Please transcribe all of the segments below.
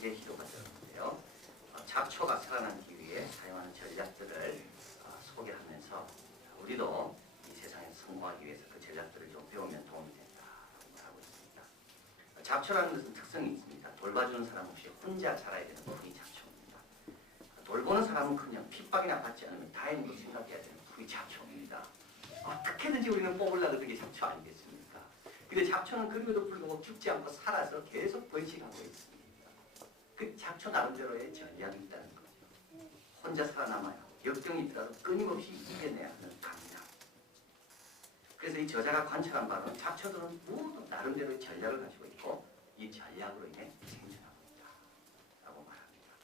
기대 기도가 되었는데요. 잡초가 살아남기 위해 사용하는 전략들을 소개하면서 우리도 이 세상에서 성공하기 위해서 그 전략들을 좀 배우면 도움이 된다고 말하고 있습니다. 잡초라는 것은 특성이 있습니다. 돌봐주는 사람 없이 혼자 살아야 되는 풀이 잡초입니다. 돌보는 사람은 그냥 핍박이나 받지 않으면 다행으로 생각해야 되는 풀이 잡초입니다. 어떻게든지 우리는 뽑으려고 그게 잡초 아니겠습니까? 근데 잡초는 그럼에도 불구하고 죽지 않고 살아서 계속 번식하고 있습니다. 그 잡초 나름대로의 전략이 있다는 거죠. 혼자 살아남아야 역경이 있더라도 끊임없이 이겨내야 하는 강약. 그래서 이 저자가 관찰한 바는 잡초들은 모두 나름대로의 전략을 가지고 있고 이 전략으로 인해 생존하고 있다 라고 말합니다.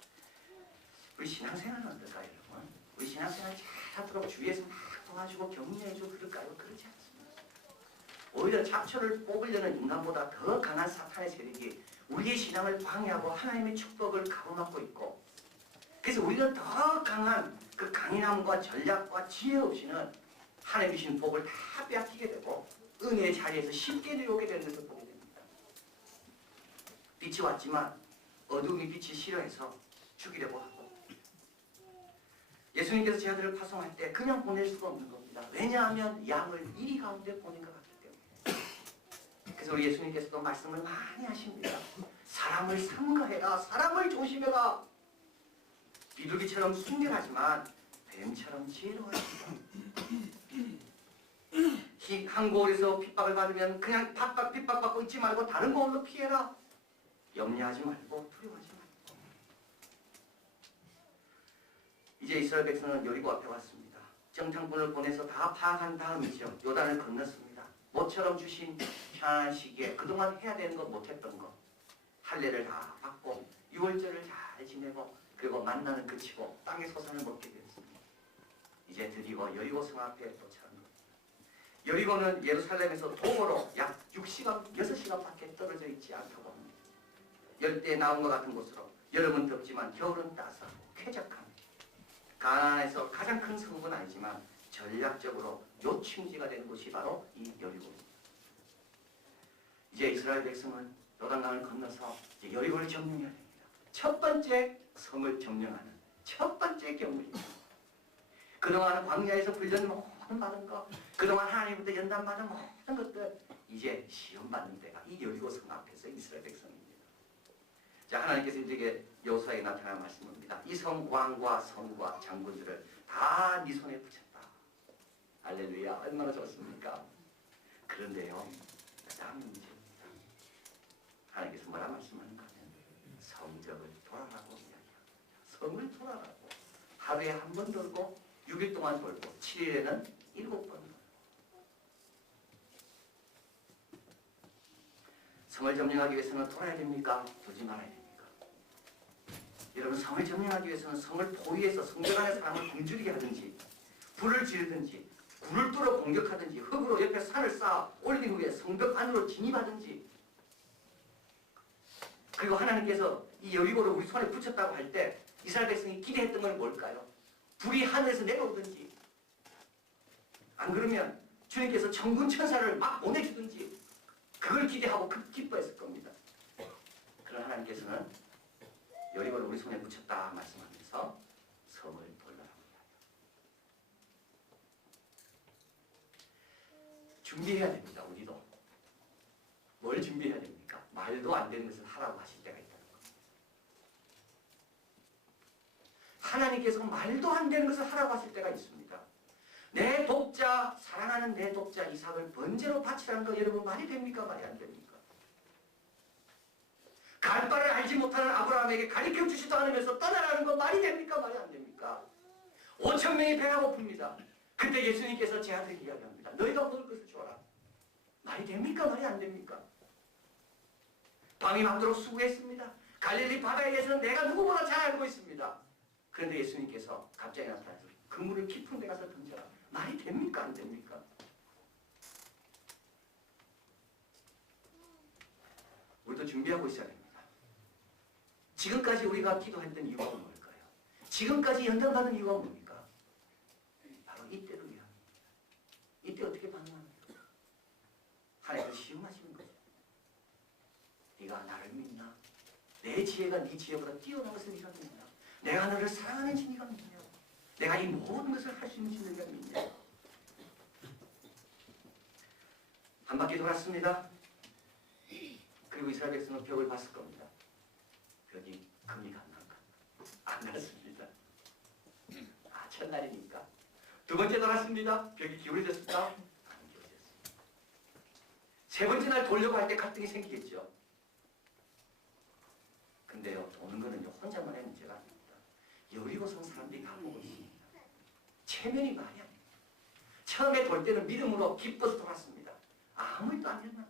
우리 신앙생활은 어떨까요, 여러분? 우리 신앙생활 잘하도록 주위에서 막 도와주고 격려해주고 그럴까요? 그렇지 않습니다. 오히려 잡초를 뽑으려는 인간보다 더 강한 사탄의 세력이 우리의 신앙을 방해하고 하나님의 축복을 가로막고 있고, 그래서 우리는 더 강한 그 강인함과 전략과 지혜 없이는 하나님 주신 복을 다 빼앗기게 되고 은혜의 자리에서 쉽게 내려오게 되는 것을 보게 됩니다. 빛이 왔지만 어둠이 빛이 싫어해서 죽이려고 하고, 예수님께서 제 아들을 파송할 때 그냥 보낼 수가 없는 겁니다. 왜냐하면 양을 이리 가운데 보낸 것 같기 때문에. 그래서 우리 예수님께서도 말씀을 많이 하십니다. 사람을 삼가해라. 사람을 조심해라. 비둘기처럼 순결하지만 뱀처럼 지혜로워야 한 고을에서 핍박을 받으면 그냥 핍박받고 있지 말고 다른 고을로 피해라. 염려하지 말고 두려워하지 말고. 이제 이스라엘 백성은 여리고 앞에 왔습니다. 정탐꾼을 보내서 다 파악한 다음이죠. 요단을 건넜습니다. 모처럼 주신 편안한 시기에 그동안 해야 되는 거 못했던 거 할례를 다 받고 6월절을 잘 지내고 그리고 만나는 그치고 땅의 소산을 먹게 되었습니다. 이제 드디어 여리고 성 앞에 도착한 겁니다. 여리고는 예루살렘에서 도보로 약 6시간 밖에 떨어져 있지 않다고 합니다. 열대에 나온 것 같은 곳으로 여름은 덥지만 겨울은 따스하고 쾌적한 가나안에서 가장 큰 성읍은 아니지만 전략적으로 요충지가 되는 곳이 바로 이 여리고입니다. 이제 이스라엘 백성은 요단강을 건너서 이제 여리고를 점령해야 됩니다. 첫 번째 성을 점령하는 첫 번째 경우입니다. 그동안 광야에서 불던 모든 받은 것, 그동안 하나님부터 연단받은 모든 것들 이제 시험받는 때가 이 여리고 성 앞에서 이스라엘 백성입니다. 자, 하나님께서 이제 여호수아에 나타난 말씀입니다. 이 성 왕과 성과 장군들을 다 네 손에 붙였다. 할렐루야. 얼마나 좋습니까? 그런데요, 다음 문제입니다. 하나님께서 뭐라 말씀하는가 하면 성적을 돌아라고 이야기합니다. 성을 돌아라고. 하루에 한 번 돌고 6일 동안 돌고 7일에는 7번 돌고. 성을 점령하기 위해서는 돌아야 됩니까? 돌지 말아야 됩니까? 여러분, 성을 점령하기 위해서는 성을 포위해서 성전 안에 사람을 굶주리게 하든지 불을 지르든지 굴을 뚫어 공격하든지 흙으로 옆에 산을 쌓아 올린 후에 성벽 안으로 진입하든지, 그리고 하나님께서 이 여리고를 우리 손에 붙였다고 할 때 이스라엘 백성이 기대했던 건 뭘까요? 불이 하늘에서 내려오든지, 안 그러면 주님께서 천군 천사를 막 보내주든지 그걸 기대하고 기뻐했을 겁니다. 그러나 하나님께서는 여리고를 우리 손에 붙였다 말씀하면서 성을 돌라라고 이야기합니다. 준비해야 됩니다. 우리도. 뭘 준비해야 됩니까? 말도 안 되는 것을 하라고 하실 때가 있다는 겁니다. 하나님께서 말도 안 되는 것을 하라고 하실 때가 있습니다. 내 독자, 사랑하는 내 독자 이삭을 번제로 바치라는 거 여러분 말이 됩니까? 말이 안 됩니까? 갈 바를 알지 못하는 아브라함에게 가르쳐 주지도 않으면서 떠나라는 거 말이 됩니까? 말이 안 됩니까? 5천 명이 배가 고픕니다. 그때 예수님께서 제 아들에게 이야기합니다. 너희가 먹을 것을 줘라. 말이 됩니까? 말이 안 됩니까? 밤이 밤도록 수고했습니다. 갈릴리 바다에 대해서는 내가 누구보다 잘 알고 있습니다. 그런데 예수님께서 갑자기 나타나서 그물을 깊은 데 가서 던져라. 말이 됩니까? 안 됩니까? 우리도 준비하고 있어야 됩니다. 지금까지 우리가 기도했던 이유가 뭘까요? 지금까지 연단받은 이유가 뭡니까? 바로 이때를 위함입니다. 이때 어떻게 반응합니까? 하나님께서 시험하시는 거죠. 네가 나를 믿나? 내 지혜가 네 지혜보다 뛰어난 것을 네가 믿냐? 내가 너를 사랑하는지 네가 믿냐? 내가 이 모든 것을 할 수 있는지 네가 믿냐? 한 바퀴 돌았습니다. 그리고 이스라엘 백성은 벽을 봤을 겁니다. 벽이 금이 갔는가? 안 갔습니다. 아, 첫날이니까. 두 번째 돌았습니다. 벽이 기울어졌습니다. 안 기울어졌습니다. 세 번째 날 돌려고 할 때 갈등이 생기겠죠. 근데요, 도는 거는요, 혼자만의 문제가 아닙니다. 여리고성 사람들이 가보고 있습니다. 체면이 말이 아닙니다. 처음에 돌 때는 믿음으로 기뻐서 돌았습니다. 아무 일도 안 일어나.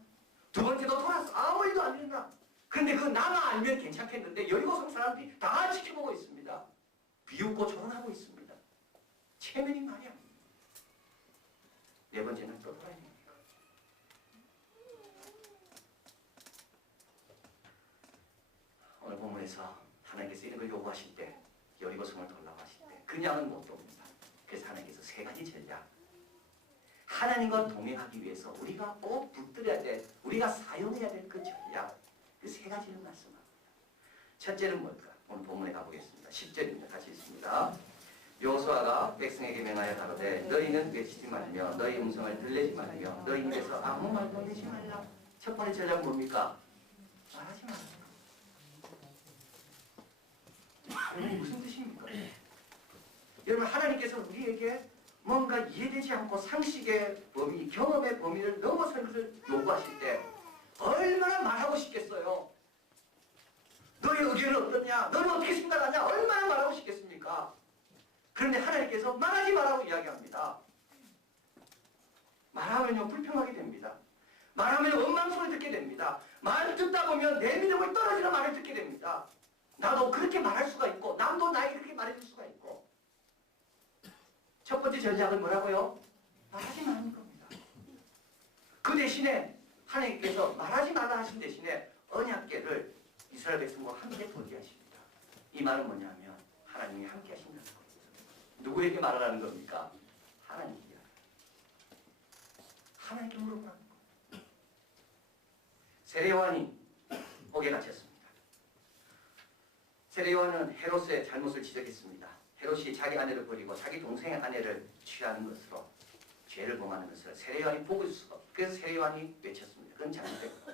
두 번째도 돌았어. 아무 일도 안 일어나. 그런데 그 나만 알면 괜찮겠는데 여리고성 사람들이 다 지켜보고 있습니다. 비웃고 조롱하고 있습니다. 체면이 말이 아닙니다. 네 번째는 또 돌아야 됩니다. 오늘 본문에서 하나님께서 이런 걸 요구하실 때, 여리고성을 돌라고 하실 때 그냥은 못 돕니다. 그래서 하나님께서 세 가지 전략, 하나님과 동행하기 위해서 우리가 꼭 붙들어야 될, 우리가 사용해야 될 그 전략, 그 세 가지를 말씀합니다. 첫째는 뭘까? 오늘 본문에 가보겠습니다. 10절입니다. 같이 읽습니다. 여호수아가 백성에게 명하여 가로되 너희는 외치지 말며 너희 음성을 들리지 말며 너희 입에서 아무 말도 내지 말라. 첫 번째 전략은 뭡니까? 말하지 말라. 여러분 무슨 뜻입니까? 여러분 하나님께서 우리에게 뭔가 이해되지 않고 상식의 범위, 경험의 범위를 넘어선 것을 요구하실 때 얼마나 말하고 싶겠어요? 너의 의견은 어떠냐? 너는 어떻게 생각하냐? 얼마나 말하고 싶겠습니까? 그런데 하나님께서 말하지 말라고 이야기합니다. 말하면요 불평하게 됩니다. 말하면 원망 소리 듣게 됩니다. 말 듣다 보면 내 믿음을 떨어지는 말을 듣게 됩니다. 나도 그렇게 말할 수가 있고 남도 나에게 그렇게 말해줄 수가 있고. 첫 번째 전략은 뭐라고요? 말하지 말라는 겁니다. 그 대신에 하나님께서 말하지 말라 하신 대신에 언약궤를 이스라엘 백성과 함께 돌게 하십니다. 이 말은 뭐냐면 하나님이 함께 하신다는 겁니다. 누구에게 말하라는 겁니까? 하나님께. 하나님께 물어보라는 겁니다. 세례요한이 옥에 갇혔습니다. 세례요한은 헤롯의 잘못을 지적했습니다. 헤롯이 자기 아내를 버리고 자기 동생의 아내를 취하는 것으로 죄를 범하는 것을 세례요한이 보고 있을 수가 없어요. 그래서 세례요한이 외쳤습니다. 그건 잘못됐고.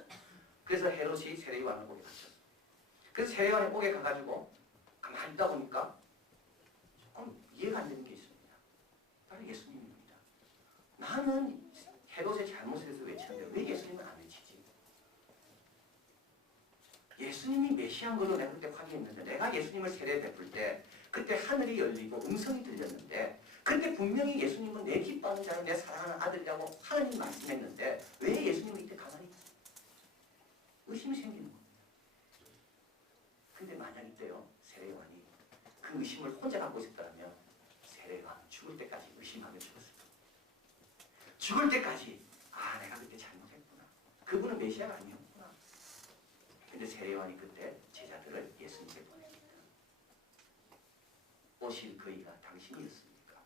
그래서 헤롯이 세례요한을 옥에 갇혔습니다. 그래서 세례요한이 옥에 가가지고 가만히 있다 보니까 조금 이해가 안 되는 게 있습니다. 바로 예수님입니다. 나는 헤롯의 잘못에 대해서 외쳤는데 왜 예수님은 안 외치지? 예수님이 메시아인 걸로 내가 그때 확인했는데 내가 예수님을 세례 베풀 때 그때 하늘이 열리고 음성이 들렸는데 그때 분명히 예수님은 내 기뻐하는 자는 내 사랑하는 아들이라고 하나님이 말씀했는데 왜 예수님은 이때 가만히 의심이 생기는 겁니다. 근데 만약 이때요 세례요한이 그 의심을 혼자 갖고 있었다면 세례요한 죽을 때까지 의심하며 죽었을 겁니다. 죽을 때까지 아 내가 그때 잘못했구나. 그분은 메시아가 아니었구나. 근데 세례요한이 그때 제자들을 예수님께 보냅니다. 오실 그이가 당신이었습니까?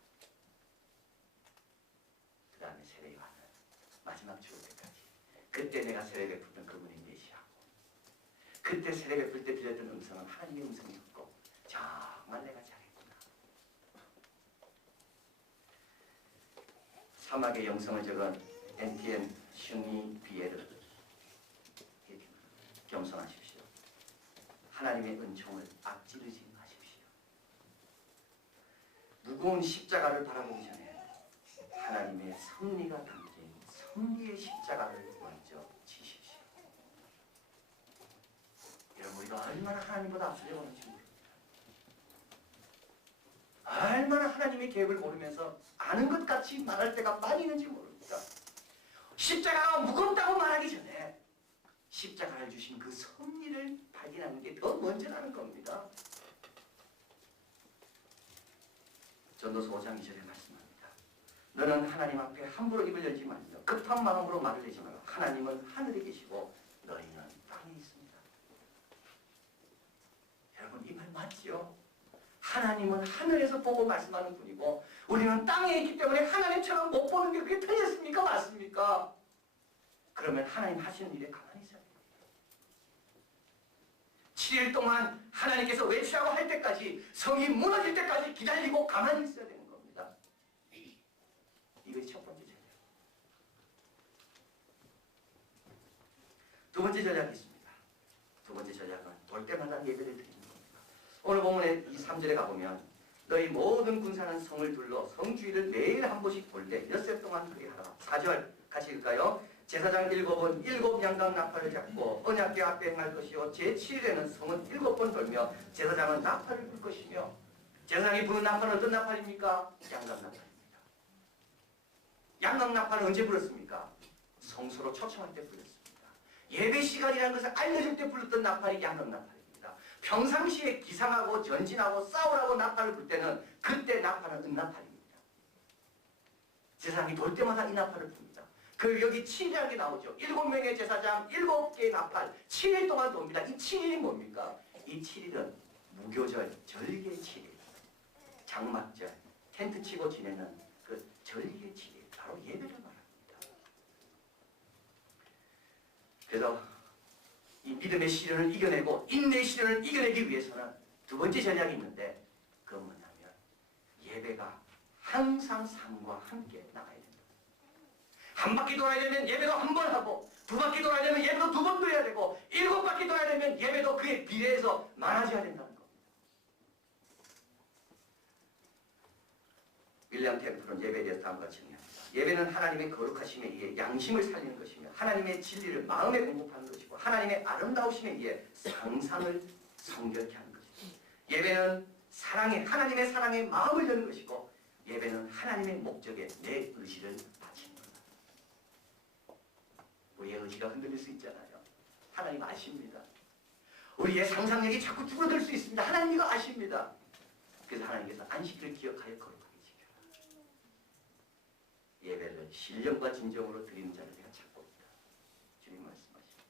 그 다음에 세례요한은 마지막 죽을 때까지 그때 내가 세례 베풀던 그분이 메시아고 그때 세례 베풀 때 들렸던 음성은 하나님의 음성이었고 정말 내가 잘했구나. 사막의 영성을 적은 엔티엔 슈니 비에르 이렇게 겸손하십시오. 하나님의 은총을 앞지르지 마십시오. 무거운 십자가를 바라보기 전에 하나님의 섭리가 담긴 섭리의 십자가를 먼저 지십시오. 여러분 우리가 얼마나 하나님보다 앞서려고 하는지 모릅니다. 얼마나 하나님의 계획을 모르면서 아는 것 같이 말할 때가 많이 있는지 모릅니다. 십자가가 무겁다고 말하기 전에 십자가를 주신 그 섭리를 발견하는 게 더 먼저라는 겁니다. 전도서 5장 2절에 말씀합니다. 너는 하나님 앞에 함부로 입을 열지 말며 급한 마음으로 말을 내지 말라. 하나님은 하늘에 계시고 너희는 땅에 있습니다. 여러분 이 말 맞지요? 하나님은 하늘에서 보고 말씀하는 분이고 우리는 땅에 있기 때문에 하나님처럼 못 보는 게 그게 틀렸습니까? 맞습니까? 그러면 하나님 하시는 일에 가만히 있어야 됩니다. 7일 동안 하나님께서 외치라고 할 때까지, 성이 무너질 때까지 기다리고 가만히 있어야 되는 겁니다. 이것이 첫 번째 전략. 두 번째 전략이 있습니다. 두 번째 전략은 볼 때마다 예배를 드리는 겁니다. 오늘 본문의 이 3절에 가보면 너희 모든 군사는 성을 둘러 성주의를 매일 한 번씩 볼때 엿새 동안 그리 하라. 4절 같이 읽을까요? 제사장 7은 7 양각 나팔을 잡고 언약궤 앞에 행할 것이요 제7일에는 성은 7번 돌며 제사장은 나팔을 불 것이며. 제사장이 부는 나팔은 어떤 나팔입니까? 양각 나팔입니다. 양각 나팔은 언제 불었습니까? 성소로 초청할 때 불렸습니다. 예배 시간이라는 것을 알려줄 때 불렀던 나팔이 양각 나팔입니다. 평상시에 기상하고 전진하고 싸우라고 나팔을 불 때는 그때 나팔은 은나팔입니다. 제사장이 돌 때마다 이 나팔을 붑니다. 그 여기 7이라는 게 나오죠. 7명의 제사장, 7개의 나팔, 7일 동안 돕니다. 이 7일이 뭡니까? 이 7일은 무교절, 절기의 7일, 장막절, 텐트 치고 지내는 그 절기의 7일, 바로 예배를 말합니다. 그래서 이 믿음의 시련을 이겨내고 인내의 시련을 이겨내기 위해서는 두 번째 전략이 있는데, 그건 뭐냐면 예배가 항상 삶과 함께 나가야 된다. 한 바퀴 돌아야 되면 예배도 한 번 하고, 두 바퀴 돌아야 되면 예배도 2번 해야 되고, 7바퀴 돌아야 되면 예배도 그에 비례해서 많아져야 된다는 겁니다. 윌리엄 템플은 예배에 대해서 다음과 같이 정리합니다. 예배는 하나님의 거룩하심에 의해 양심을 살리는 것이며 하나님의 진리를 마음에 공급하는 것이고 하나님의 아름다우심에 의해 상상을 성결케 하는 것입니다. 예배는 하나님의 사랑에 마음을 여는 것이고 예배는 하나님의 목적에 내 의지를 바치는 겁니다. 우리의 의지가 흔들릴 수 있잖아요. 하나님 아십니다. 우리의 상상력이 자꾸 줄어들 수 있습니다. 하나님 이거 아십니다. 그래서 하나님께서 안식일을 기억하여 거룩하게 지켜라. 예배를 신령과 진정으로 드리는 자를 내가 찾고 있다. 주님 말씀하시죠.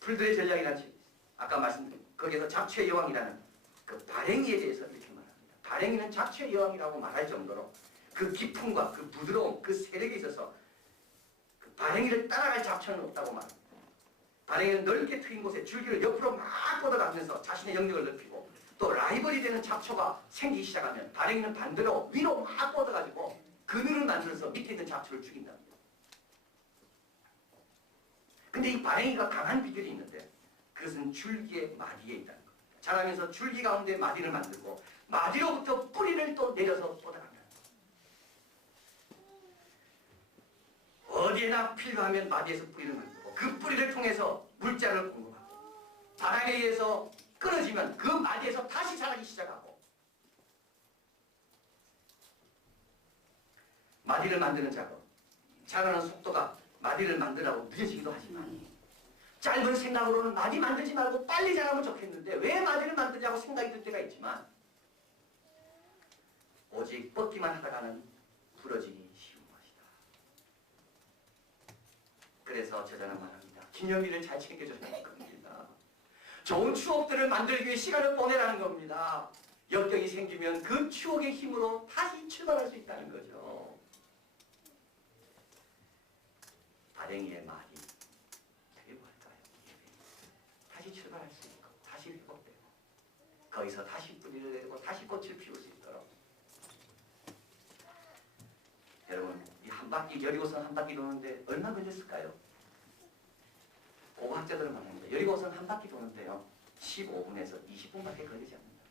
풀들의 전략이라는 책이 있습니다. 아까 말씀드린 거기에서 잡초의 여왕이라는 그 발행이에 대해서 이렇게 말합니다. 발행이는 잡초의 여왕이라고 말할 정도로 그 기품과 그 부드러움, 그 세력에 있어서 그 발행이를 따라갈 잡초는 없다고 말합니다. 발행이는 넓게 트인 곳에 줄기를 옆으로 막 뻗어가면서 자신의 영역을 넓히고, 또 라이벌이 되는 잡초가 생기기 시작하면 발행이는 반대로 위로 막 뻗어가지고 그늘을 만들어서 밑에 있는 잡초를 죽인답니다. 근데 이 발행이가 강한 비결이 있는데 그것은 줄기의 마디에 있다는 겁니다. 자라면서 줄기 가운데 마디를 만들고 마디로부터 뿌리를 또 내려서 뻗어갑니다. 어디에나 필요하면 마디에서 뿌리를 만들고 그 뿌리를 통해서 물자를 공급하고, 바람에 의해서 끊어지면 그 마디에서 다시 자라기 시작하고, 마디를 만드는 작업, 자라는 속도가 마디를 만들라고 느려지기도 하지만 짧은 생각으로는 마디 만들지 말고 빨리 자라면 좋겠는데 왜 마디를 만드냐고 생각이 들 때가 있지만 오직 뻗기만 하다가는 부러지기 쉬운 것이다. 그래서 저자는 말합니다. 기념일을 잘 챙겨줘야 하는 겁니다. 좋은 추억들을 만들기 위해 시간을 보내라는 겁니다. 역경이 생기면 그 추억의 힘으로 다시 출발할 수 있다는 거죠. 발행이의 말이 되게 뭘까요? 다시 출발할 수 있고 다시 회복되고 거기서 다시 뿌리를 내고 다시 꽃을 피울 수 있도록. 여러분, 이 한 바퀴 여리고선 한 바퀴 도는데 얼마 걸렸을까요? 고고학자들은 말합니다. 여리고선 한 바퀴 도는데요 15분에서 20분밖에 걸리지 않는다.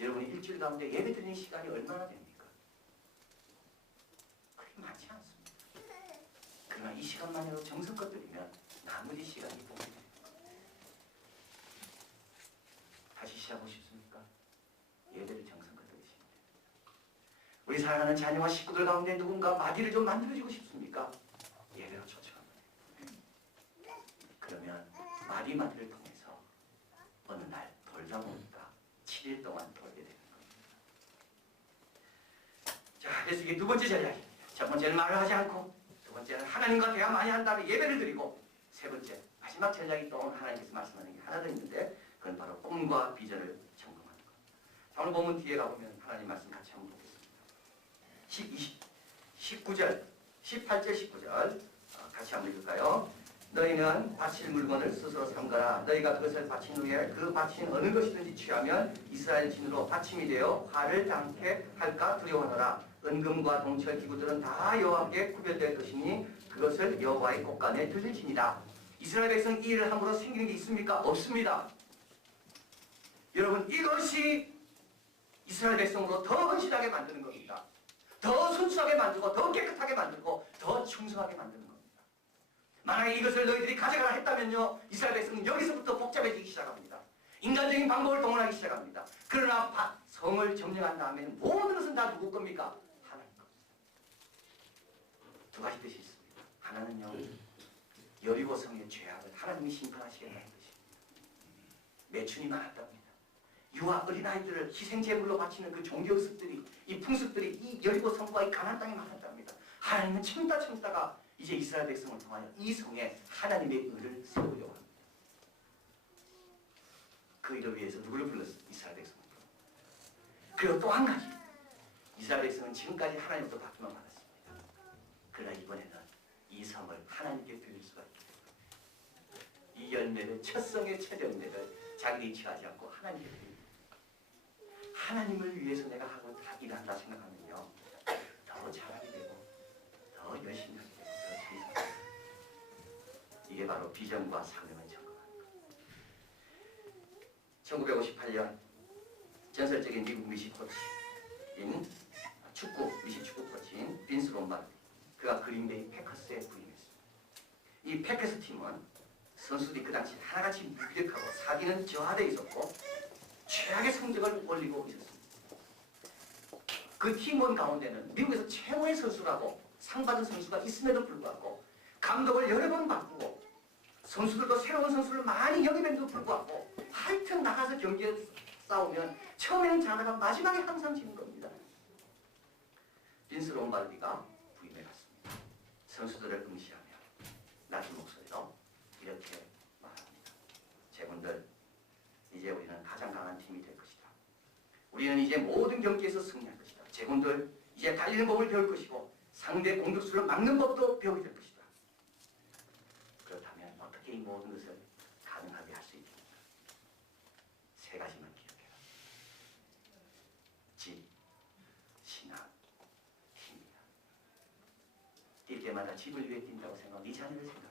여러분이 일주일 가운데 예배 드리는 시간이 얼마나 됩니까? 그렇게 많지 않습니다. 그러나 이 시간만으로 정성껏 드리면 나머지 시간이 복이 됩니다. 다시 시작하고 싶습니까? 예배를 정성껏 드리시면 됩니다. 우리 사랑하는 자녀와 식구들 가운데 누군가 마디를 좀 만들어주고 싶습니까? 예배로 초청하면 됩니다. 그러면 마디를 통해서 어느 날 돌다 보니까 7일 동안 돌게 되는 겁니다. 자, 그래서 이게 두 번째 전략입니다. 첫 번째는 말을 하지 않고, 두 번째는 하나님과 대화 많이 한 다음에 예배를 드리고, 세 번째 마지막 전략이 또 하나님께서 말씀하는 게 하나 더 있는데 그건 바로 꿈과 비전을 점검하는 겁니다. 오늘 보면 뒤에 가보면 하나님 말씀 같이 한번 보겠습니다. 19절, 18절, 19절 같이 한번 읽을까요? 너희는 바칠 물건을 스스로 삼거라. 너희가 그것을 바친 후에 그 바친 어느 것이든지 취하면 이스라엘 진으로 바침이 되어 화를 당케 할까 두려워하노라. 은금과 동철 기구들은 다 여호와께 구별될 것이니 그것을 여호와의 곳간에 들릴지니라. 이스라엘 백성 이 일을 함으로 생기는 게 있습니까? 없습니다. 여러분, 이것이 이스라엘 백성으로 더 헌신하게 만드는 겁니다. 더 순수하게 만들고 더 깨끗하게 만들고 더 충성하게 만드는 겁니다. 만약에 이것을 너희들이 가져가라 했다면요, 이스라엘 백성은 여기서부터 복잡해지기 시작합니다. 인간적인 방법을 동원하기 시작합니다. 그러나 성을 점령한 다음에 모든 것은 다 누구 겁니까? 하나님 겁니다. 두 가지 뜻이 있습니다. 하나는요, 여리고 성의 죄악을 하나님이 심판하시겠다는 뜻입니다. 매춘이 많았답니다. 유아 어린아이들을 희생제물로 바치는 그 종교습들이, 이 풍습들이 이 여리고 성과 이 가나안 땅에 많았답니다. 하나님은 참다가 이제 이스라엘 백성을 통하여 이 성에 하나님의 의를 세우려고 합니다. 그 일을 위해서 누구를 불렀어요? 이스라엘 백성을 불렀어요. 그리고 또 한 가지, 이스라엘 백성은 지금까지 하나님부터 받기만 받았습니다. 그러나 이번에는 이 성을 하나님께 드릴 수가 있게 됩니다. 이 열매를, 첫 성의 첫 열매를 자기들이 취하지 않고 하나님께 드립니다. 하나님을 위해서 내가 일한다 생각하면요, 더 잘하게 되고 더 열심히 하게 되고 더 충성하게 되고, 이게 바로 비전과 사명을 점검하는 겁니다. 1958년 전설적인 미국 미식 코치인 축구 미식 축구 코치인 빈스 롬바르디, 그가 그린베이 패커스에 부임했습니다. 이 패커스 팀은 선수들이 그 당시 하나같이 무기력하고 사기는 저하되어 있었고 최악의 성적을 올리고 있었습니다. 그 팀원 가운데는 미국에서 최고의 선수라고 상 받은 선수가 있음에도 불구하고 감독을 여러 번 바꾸고 선수들도 새로운 선수를 많이 영입했는데도 불구하고 하여튼 나가서 경기에 싸우면 처음에는 잘하다가 마지막에 항상 지는 겁니다. 빈스 롬바르디가 부임해 갔습니다. 선수들을 응시하며 낮은 목소리로 이렇게 말합니다. 제군들, 이제 우리는 가장 강한 팀이 될 것이다. 우리는 이제 모든 경기에서 승리할 것이다. 제군들, 이제 달리는 법을 배울 것이고 상대 공격수를 막는 법도 배우게 될 것이다. 그렇다면 어떻게 이 모든 것을 가능하게 할 수 있습니까? 세 가지만 기억해라. 집, 신앙, 힘이다. 뛸 때마다 집을 위해 뛴다고 생각하고 네 자녀를 생각해라.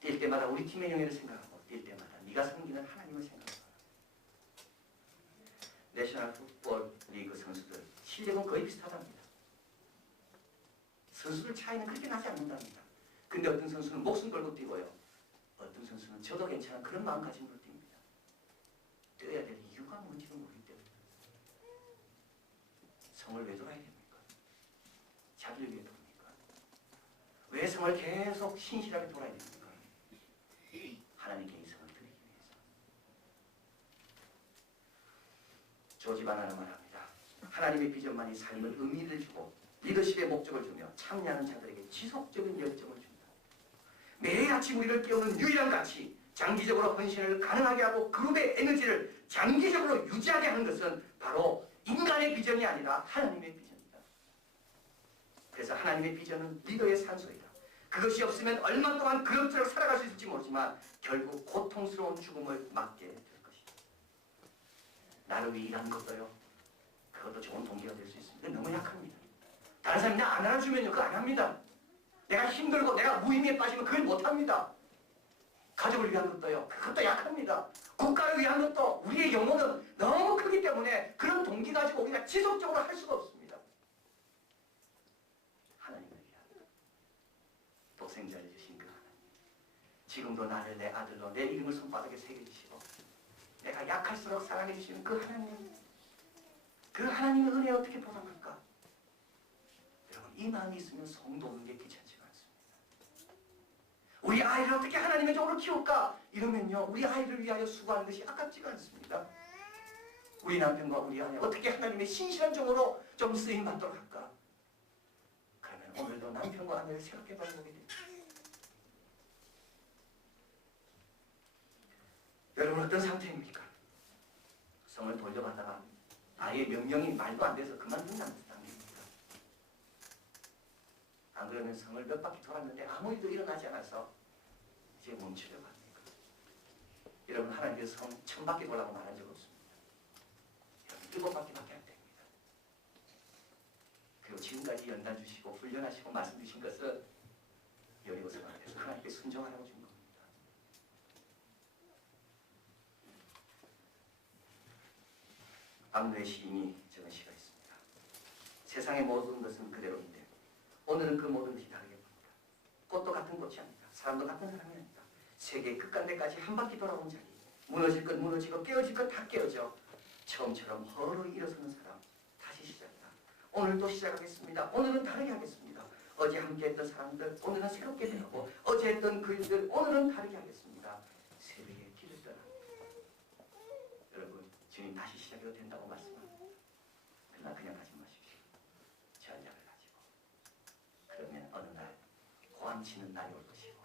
뛸 때마다 우리 팀의 영예를 생각하고 뛸 때마다 네가 섬기는 하나님을 생각하라. 내셔널 풋볼 리그 선수들 실력은 거의 비슷하답니다. 선수들 차이는 그렇게 나지 않는답니다. 근데 어떤 선수는 목숨 걸고 뛰고요, 어떤 선수는 저도 괜찮은 그런 마음가짐으로 뜁니다. 뛰어야 될 이유가 뭔지도 모르기 때문에. 성을 왜 돌아야 됩니까? 자기를 위해 돕니까? 왜 성을 계속 신실하게 돌아야 됩니까? 하나님께 이 성을 드리기 위해서. 조지 바나는 말합니다. 하나님의 비전만이 삶을 의미를 주고 리더십의 목적을 주며 참여하는 자들에게 지속적인 열정을 준다. 매일 아침 우리를 깨우는 유일한 가치, 장기적으로 헌신을 가능하게 하고 그룹의 에너지를 장기적으로 유지하게 하는 것은 바로 인간의 비전이 아니라 하나님의 비전이다. 그래서 하나님의 비전은 리더의 산소이다. 그것이 없으면 얼마 동안 그럭저럭 살아갈 수 있을지 모르지만 결국 고통스러운 죽음을 맞게 될 것이다. 나를 위해 일하는 것도요, 그것도 좋은 동기가 될 수 있습니다. 너무 약합니다. 다른 사람이 나 안 알아주면요, 그거 안 합니다. 내가 힘들고 내가 무의미에 빠지면 그걸 못합니다. 가족을 위한 것도요, 그것도 약합니다. 국가를 위한 것도 우리의 영혼은 너무 크기 때문에 그런 동기 가지고 우리가 지속적으로 할 수가 없습니다. 하나님을 위한 독생자를 주신 그 하나님, 지금도 나를 내 아들로 내 이름을 손바닥에 새겨주시고 내가 약할수록 사랑해 주시는 그 하나님, 그 하나님의 은혜에 어떻게 보답할까? 여러분, 이 마음이 있으면 성도 없는 게 귀찮지가 않습니다. 우리 아이를 어떻게 하나님의 종으로 키울까? 이러면요, 우리 아이를 위하여 수고하는 것이 아깝지가 않습니다. 우리 남편과 우리 아내 어떻게 하나님의 신실한 종으로 좀 쓰임 받도록 할까? 그러면 오늘도 남편과 아내를 새롭게 바라보게 됩니다. 여러분, 어떤 상태입니까? 성을 돌려받다가 아예 명령이 말도 안 돼서 그만둔다는 뜻입니다. 안 그러면 성을 몇 바퀴 돌았는데 아무 일도 일어나지 않아서 이제 멈추려고 합니까? 여러분, 하나님께서 성 1000바퀴 돌라고 말한 적 없습니다. 여러분, 7바퀴밖에 안 됩니다. 그리고 지금까지 연단 주시고 훈련하시고 말씀 주신 것은 여리고성 앞에서 하나님께 순종하라고 준 겁니다. 박노해 시인이 적은 시가 있습니다. 세상의 모든 것은 그대로인데 오늘은 그 모든 것이 다르게 봅니다. 꽃도 같은 꽃이 아니다. 사람도 같은 사람이 아니다. 세계의 끝간데까지 한 바퀴 돌아온 자리, 무너질 것 무너지고 깨어질 것 다 깨어져 처음처럼 허르 일어서는 사람, 다시 시작이다. 오늘 또 시작하겠습니다. 오늘은 다르게 하겠습니다. 어제 함께 했던 사람들 오늘은 새롭게 되고, 어제 했던 그 일들 오늘은 다르게 하겠습니다. 새벽에 길을 떠나. 여러분, 주님 다시 시작해도 된다고 말씀합니다. 그러나 그냥 가지 마십시오. 전략을 가지고. 그러면 어느 날 고함치는 날이 올 것이고